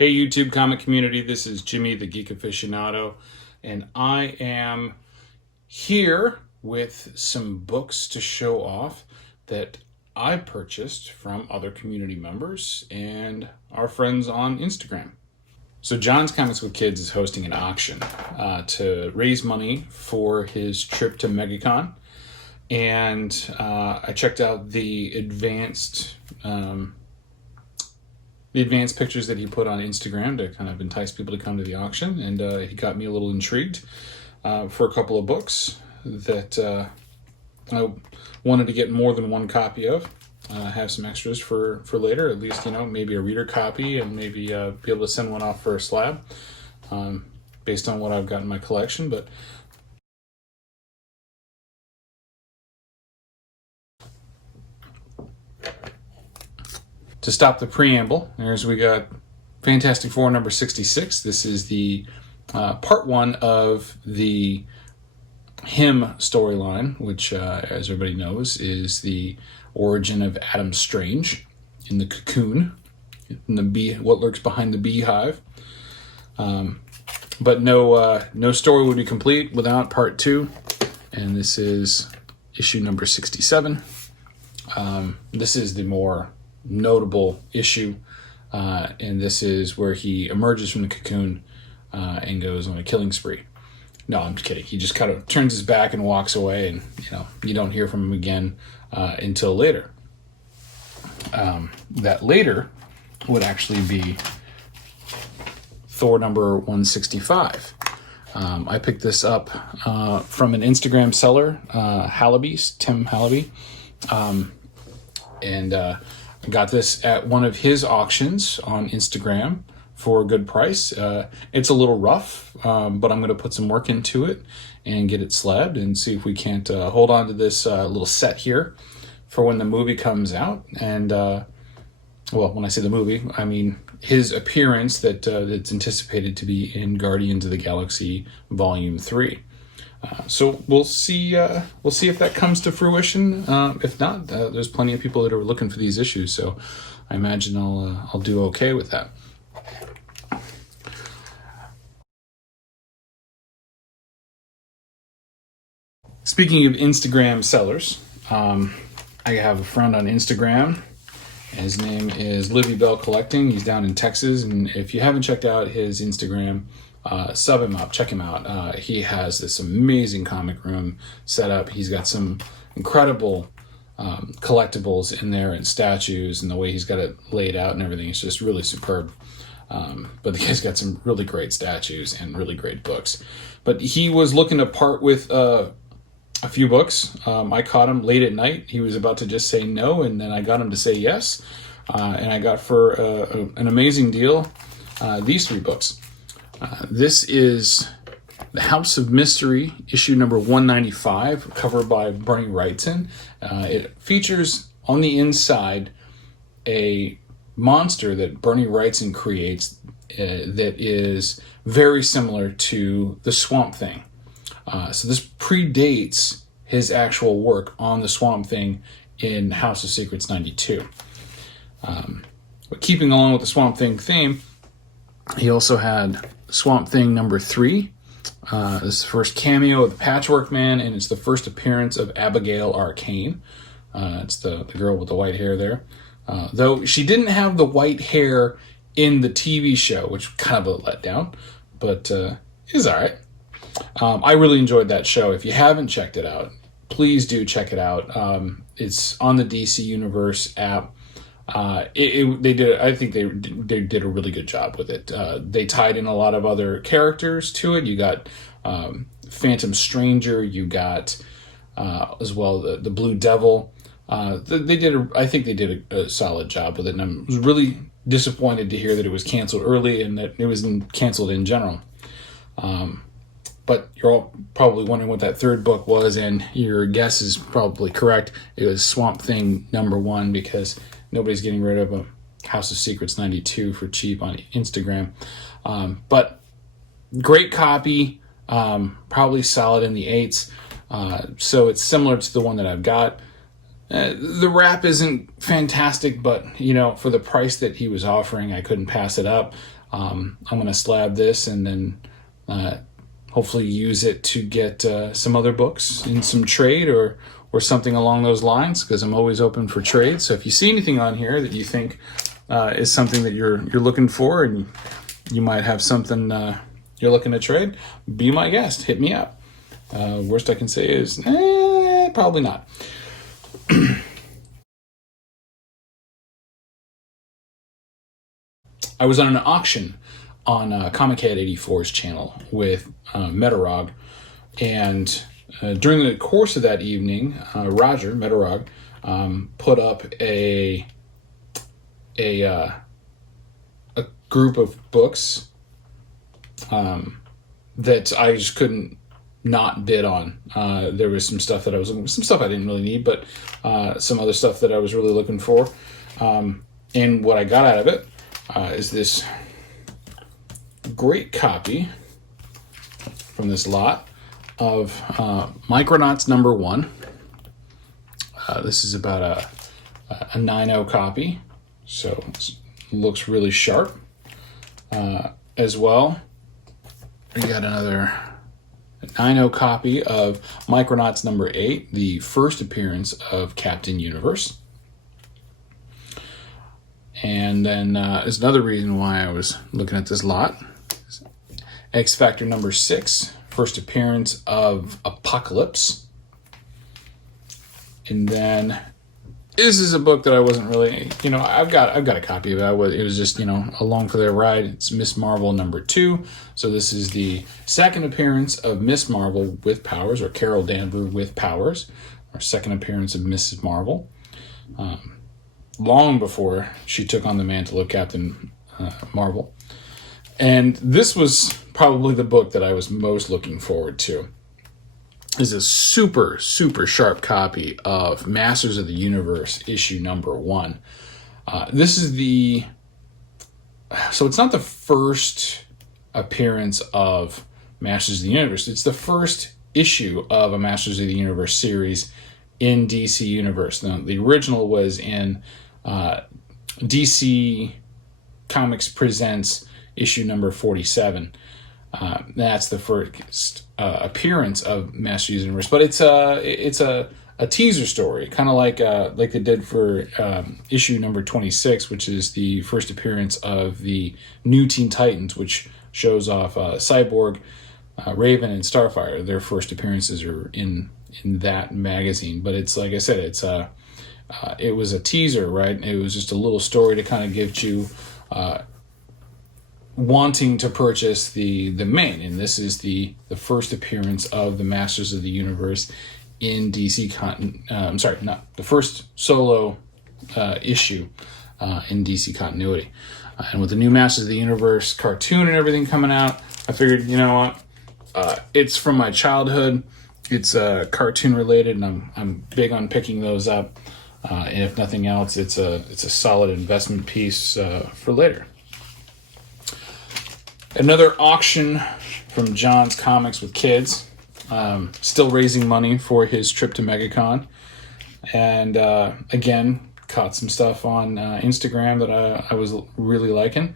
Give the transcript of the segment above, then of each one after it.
Hey YouTube comic community, this is Jimmy the Geek Aficionado, and I am here with some books to show off that I purchased from other community members and our friends on Instagram. So John's Comics with Kids is hosting an auction to raise money for his trip to MegaCon, and I checked out the advanced pictures that he put on Instagram to kind of entice people to come to the auction, and he got me a little intrigued for a couple of books that I wanted to get more than one copy of. Have some extras for later, at least, maybe a reader copy, and maybe be able to send one off for a slab based on what I've got in my collection. But to stop the preamble, we got Fantastic Four number 66. This is the part one of the him storyline, which, as everybody knows, is the origin of Adam Strange in the cocoon, in the what lurks behind the beehive. But no story would be complete without part two, and this is issue number 67. This is the more notable issue, and this is where he emerges from the cocoon and goes on a killing spree. No, I'm just kidding. He just kind of turns his back and walks away, and you don't hear from him again until later. That later would actually be Thor number 165. I picked this up from an Instagram seller, Tim Hallaby, and I got this at one of his auctions on Instagram for a good price. It's a little rough, but I'm going to put some work into it and get it slabbed and see if we can't hold on to this little set here for when the movie comes out. And, well, when I say the movie, I mean his appearance that's anticipated to be in Guardians of the Galaxy Volume 3. So we'll see if that comes to fruition. If not, there's plenty of people that are looking for these issues, so I imagine I'll do okay with that. Speaking of Instagram sellers, I have a friend on Instagram. His name is LiviBellCollecting. He's down in Texas, and if you haven't checked out his Instagram, sub him up, check him out. He has this amazing comic room set up. He's got some incredible collectibles in there and statues, and the way he's got it laid out and everything is just really superb. But the guy's got some really great statues and really great books. But he was looking to part with a few books. I caught him late at night. He was about to just say no, and then I got him to say yes. And I got for an amazing deal these three books. This is The House of Mystery, issue number 195, covered by Bernie Wrightson. It features on the inside a monster that Bernie Wrightson creates that is very similar to the Swamp Thing. So this predates his actual work on the Swamp Thing in House of Secrets 92. But keeping along with the Swamp Thing theme, he also had Swamp Thing number 3. This is the first cameo of the Patchwork Man, and it's the first appearance of Abigail Arcane. It's the girl with the white hair there. Though she didn't have the white hair in the TV show, which kind of a letdown, but is all right. I really enjoyed that show. If you haven't checked it out, please do check it out. It's on the DC Universe app. I think they did a really good job with it. They tied in a lot of other characters to it. You got Phantom Stranger. You got as well the Blue Devil. I think they did a solid job with it, and I was really disappointed to hear that it was canceled early and that it was canceled in general. But you're all probably wondering what that third book was, and your guess is probably correct. It was Swamp Thing number 1, because nobody's getting rid of a House of Secrets 92 for cheap on Instagram. But great copy, probably solid in the 8s. So it's similar to the one that I've got. The wrap isn't fantastic, but for the price that he was offering, I couldn't pass it up. I'm going to slab this and then hopefully use it to get some other books in some trade or something along those lines, because I'm always open for trade. So if you see anything on here that you think is something that you're looking for, and you might have something you're looking to trade, be my guest. Hit me up. Worst I can say is, probably not. I was on an auction on Comic Head 84's channel with Metarog, and during the course of that evening, Roger Metarog put up a group of books that I just couldn't not bid on. There was some stuff that I didn't really need, but some other stuff that I was really looking for. And what I got out of it is this great copy from this lot of Micronauts #1. This is about a 9.0 copy, so it looks really sharp. As well, we got another 9.0 copy of Micronauts #8, the first appearance of Captain Universe. And then there's another reason why I was looking at this lot. X Factor #6, first appearance of Apocalypse. And then this is a book that I wasn't really, I've got a copy of it. It was just, along for the ride. It's Miss Marvel #2. So this is the second appearance of Miss Marvel with powers, or Carol Danvers with powers, or second appearance of Mrs. Marvel. Long before she took on the mantle of Captain Marvel. And this was probably the book that I was most looking forward to. Is a super, super sharp copy of Masters of the Universe issue #1. This is so it's not the first appearance of Masters of the Universe. It's the first issue of a Masters of the Universe series in DC Universe. Now, the original was in DC Comics Presents issue #47. That's the first appearance of Masters of the Universe, but it's a teaser story, kind of like they did for issue #26, which is the first appearance of the new Teen Titans, which shows off Cyborg, Raven, and Starfire. Their first appearances are in that magazine, but it's like I said, it was a teaser, right? It was just a little story to kind of get you wanting to purchase the main, and this is the first appearance of the Masters of the Universe in DC I'm sorry, not the first solo issue in DC continuity. And with the new Masters of the Universe cartoon and everything coming out, I figured, you know what, it's from my childhood. It's cartoon related, and I'm big on picking those up. And if nothing else, it's a solid investment piece for later. Another auction from John's Comics with Kids. Still raising money for his trip to MegaCon. And again, caught some stuff on Instagram that I was really liking.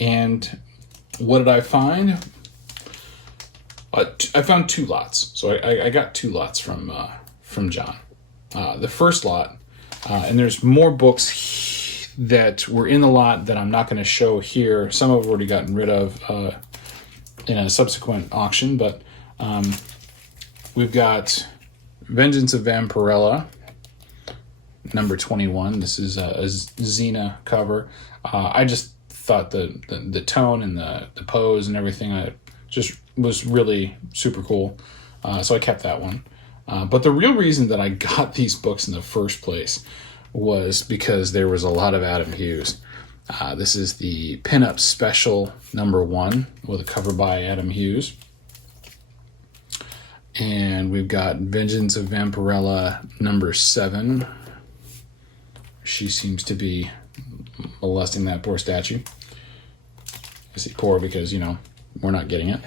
And what did I find? I found 2 lots. So I got 2 lots from John. The first lot, and there's more books that were in the lot that I'm not going to show here. Some have already gotten rid of in a subsequent auction, but we've got Vengeance of Vampirella #21. This is a Xena cover. I just thought the tone and the pose and everything just was really super cool, so I kept that one. But the real reason that I got these books in the first place was because there was a lot of Adam Hughes. This is the Pinup Special #1 with a cover by Adam Hughes. And we've got Vengeance of Vampirella #7. She seems to be molesting that poor statue. I say poor because, we're not getting it.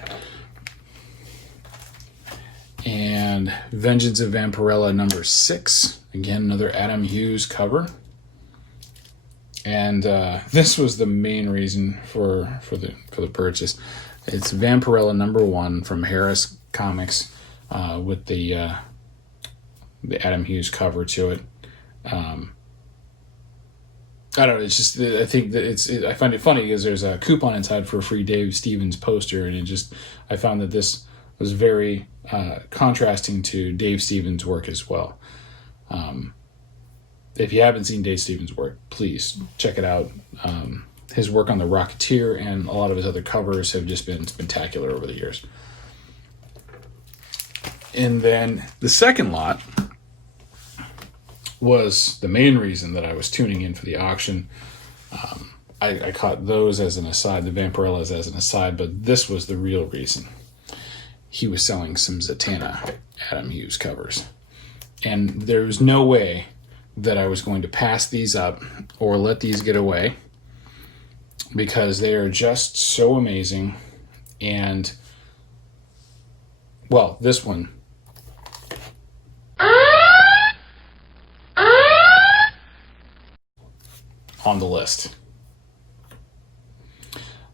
And Vengeance of Vampirella #6. Again, another Adam Hughes cover. And this was the main reason for the purchase. It's Vampirella #1 from Harris Comics with the Adam Hughes cover to it. I don't know. It's just, I think that I find it funny because there's a coupon inside for a free Dave Stevens poster, and I found that this was very contrasting to Dave Stevens' work as well. If you haven't seen Dave Stevens' work, please check it out. His work on The Rocketeer and a lot of his other covers have just been spectacular over the years. And then the second lot was the main reason that I was tuning in for the auction. I caught those as an aside, the Vampirellas as an aside, but this was the real reason. He was selling some Zatanna Adam Hughes covers. And there was no way that I was going to pass these up or let these get away, because they are just so amazing. And, well, this one, on the list.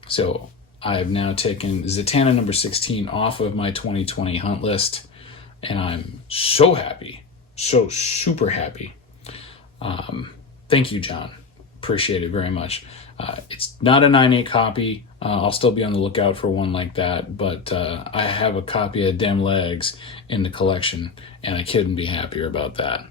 So I've now taken Zatanna #16 off of my 2020 hunt list, and I'm so happy, so super happy. Thank you, John. Appreciate it very much. It's not a 9.8 copy. I'll still be on the lookout for one like that, but I have a copy of Dem Legs in the collection, and I couldn't be happier about that.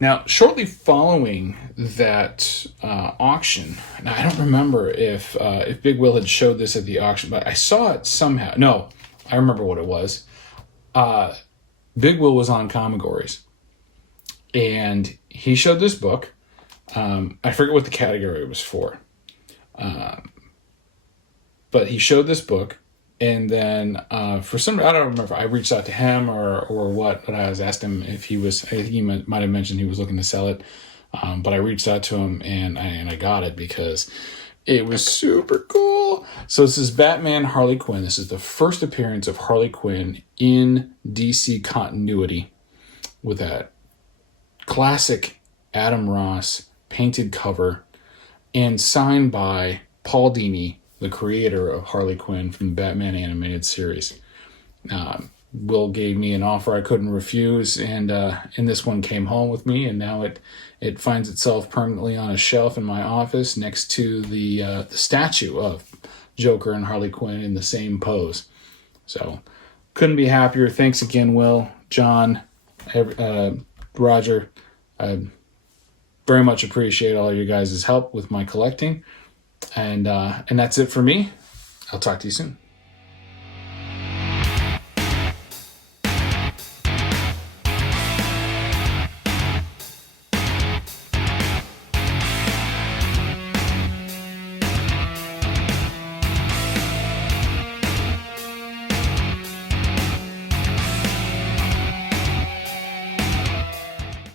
Now, shortly following that auction, now I don't remember if Big Will had showed this at the auction, but I saw it somehow. No, I remember what it was. Big Will was on Comigories, and he showed this book. I forget what the category it was for, but he showed this book, and then for some, I don't remember, I reached out to him or what, but I was asked him if he was, I think he might have mentioned he was looking to sell it, but I reached out to him and I got it because it was super cool. So this is Batman Harley Quinn. This is the first appearance of Harley Quinn in DC continuity with a classic Adam Ross painted cover and signed by Paul Dini, the creator of Harley Quinn from the Batman animated series. Will gave me an offer I couldn't refuse, and this one came home with me, and now it finds itself permanently on a shelf in my office next to the statue of Joker and Harley Quinn in the same pose. So couldn't be happier. Thanks again, Will, John, Roger. I very much appreciate all your guys' help with my collecting. And that's it for me. I'll talk to you soon.